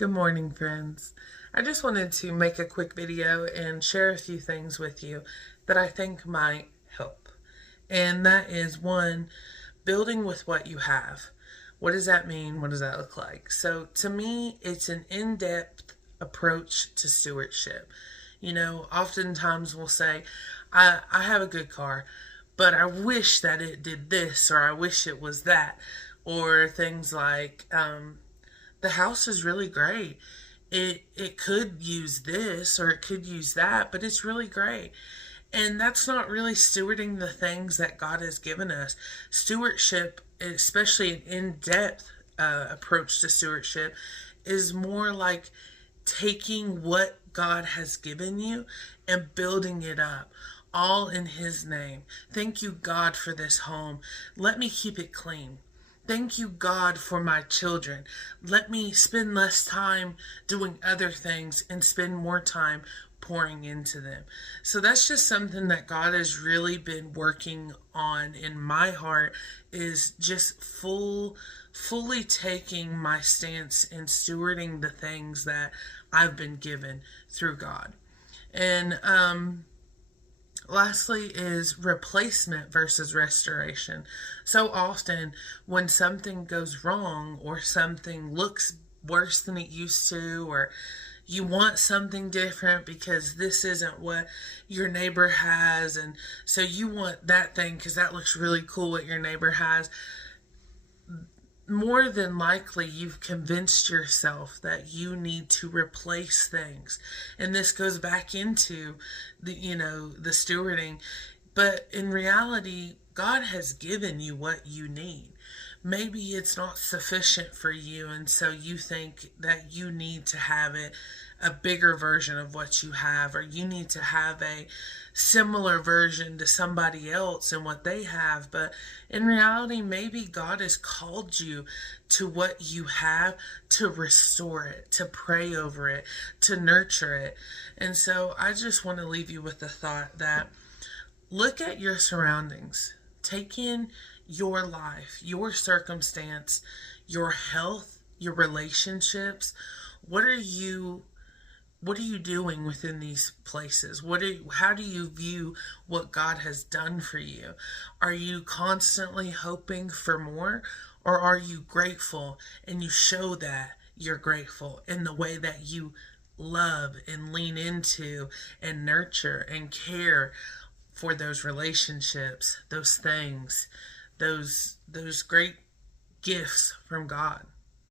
Good morning, friends. I just wanted to make a quick video and share a few things with you that I think might help. And that is one, building with what you have. What does that mean? What does that look like? So to me, it's an in-depth approach to stewardship. Oftentimes we'll say, I have a good car, but I wish that it did this, or I wish it was that. Or things like, the house is really great. It could use this or it could use that, but it's really great. And that's not really stewarding the things that God has given us. Stewardship, especially an in-depth approach to stewardship, is more like taking what God has given you and building it up, all in His name. Thank you, God, for this home. Let me keep it clean. Thank you, God, for my children. Let me spend less time doing other things and spend more time pouring into them. So that's just something that God has really been working on in my heart, is just fully taking my stance in stewarding the things that I've been given through God. And lastly is replacement versus restoration. So often when something goes wrong or something looks worse than it used to, or you want something different because this isn't what your neighbor has, and so you want that thing because that looks really cool what your neighbor has, more than likely you've convinced yourself that you need to replace things. And this goes back into the stewarding. But in reality, God has given you what you need. Maybe it's not sufficient for you, and so you think that you need to have a bigger version of what you have, or you need to have a similar version to somebody else and what they have. But in reality, maybe God has called you to what you have to restore it, to pray over it, to nurture it. And so I just want to leave you with the thought that look at your surroundings. Take in your life, your circumstance, your health, your relationships. What are you doing within these places? How do you view what God has done for you? Are you constantly hoping for more, or are you grateful and you show that you're grateful in the way that you love and lean into and nurture and care for those relationships, those things, those great gifts from God?